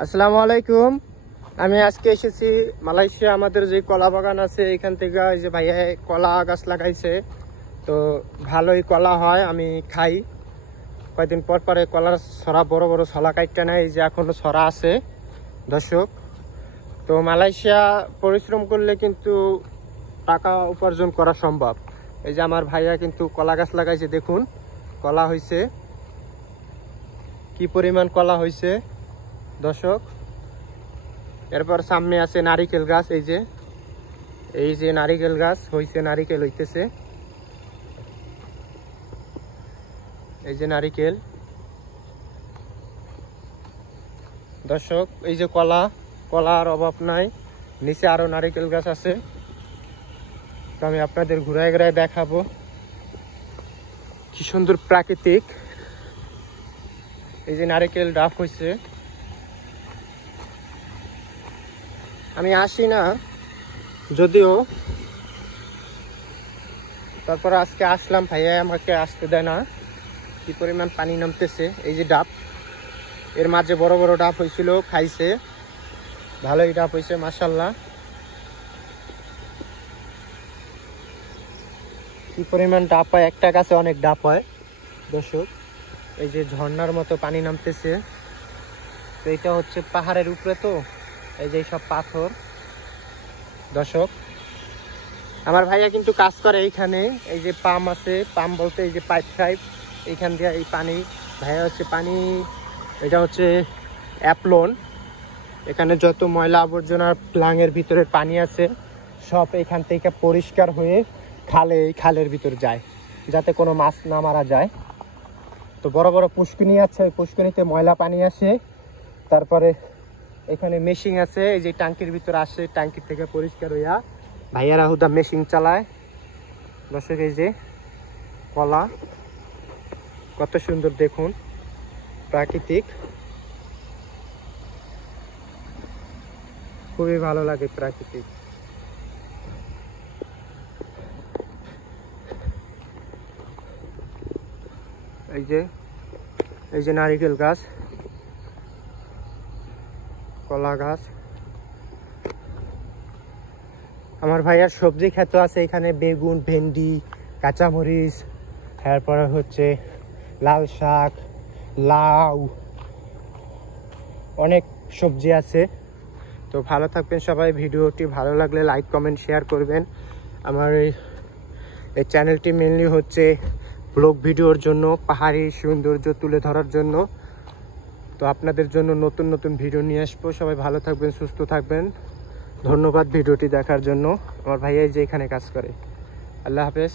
আসসালামু আলাইকুম। আমি আজকে এসেছি মালয়েশিয়া। আমাদের যে কলা বাগান আছে এখান থেকে এই যে ভাইয়া কলা গাছ লাগাইছে, তো ভালোই কলা হয়, আমি খাই। কয়েকদিন পর পরে কলার ছড়া বড় বড় ছলা কাটতে নেয়, এই যে এখনো ছড়া আছে দর্শক। তো মালয়েশিয়া পরিশ্রম করলে কিন্তু টাকা উপার্জন করা সম্ভব। এই যে আমার ভাইয়া কিন্তু কলা গাছ লাগাইছে, দেখুন কলা হয়েছে, কি পরিমাণ কলা হয়েছে দর্শক। এরপর সামনে আছে নারিকেল গাছ, এই যে নারিকেল গাছ হয়েছে, নারিকেল হইতেছে, এই যে নারিকেল দর্শক। এই যে কলার অভাব নাই, নিচে আরো নারিকেল গাছ আছে। তো আমি আপনাদের ঘুরায় ঘুরায় দেখাবো কি সুন্দর প্রাকৃতিক। এই যে নারিকেল ডাব হয়েছে, আমি আসি না যদিও, তারপর আজকে আসলাম, ভাইয়া আমাকে আসতে দেয় না। কি পরিমাণ পানি নামতেছে। এই যে ডাব, এর মাঝে বড় বড় ডাব হয়েছিল, খাইছে, ভালোই ডাব হয়েছে মাশাআল্লাহ। কি পরিমাণ ডাব হয়, একটা গাছে অনেক ডাব হয় দর্শক। এই যে ঝর্ণার মতো পানি নামতেছে। তো এটা হচ্ছে পাহাড়ের উপরে, তো এই যে সব পাথর দর্শক। আমার ভাইয়া কিন্তু কাজ করে এইখানে, এই যে পাম্প আছে, পাম্প বলতে এই যে পাইপ এইখান দিয়ে এই পানি, ভাইয়া হচ্ছে পানি, এটা হচ্ছে অ্যাপলন। এখানে যত ময়লা আবর্জনা প্লাঙের ভিতরে পানি আছে সব এখান থেকে পরিষ্কার হয়ে এই খালের ভিতর যায়, যাতে কোনো মাছ না মারা যায়। তো বড় বড় পুষ্করিণী আছে, ওই পুষ্করিণীতে ময়লা পানি আসে, তারপরে এখানে মেশিন আছে, এই যে ট্যাঙ্কির ভিতর আসে, ট্যাঙ্কি থেকে পরিষ্কার হইয়া ভাইয়ারা হুদা মেশিন চালায় দর্শক। এই যে কলা কত সুন্দর দেখুন, প্রাকৃতিক, খুবই ভালো লাগে প্রাকৃতিক। এই যে নারিকেল গাছ, কলা গাছ। আমার ভাইয়ার সবজি ক্ষেত আছে এখানে, বেগুন, ভেন্ডি, কাঁচামরিচ, তারপরে হচ্ছে লাল শাক, লাউ, অনেক সবজি আছে। তো ভালো থাকবেন সবাই। ভিডিওটি ভালো লাগলে লাইক কমেন্ট শেয়ার করবেন। আমার এই চ্যানেলটি মেনলি হচ্ছে ব্লগ ভিডিওর জন্য, পাহাড়ি সৌন্দর্য তুলে ধরার জন্য। তো আপনাদের জন্য নতুন নতুন ভিডিও নিয়ে আসবো। সবাই ভালো থাকবেন, সুস্থ থাকবেন। ধন্যবাদ ভিডিওটি দেখার জন্য। আমার ভাইয়া যে এখানে কাজ করে। আল্লাহ হাফেজ।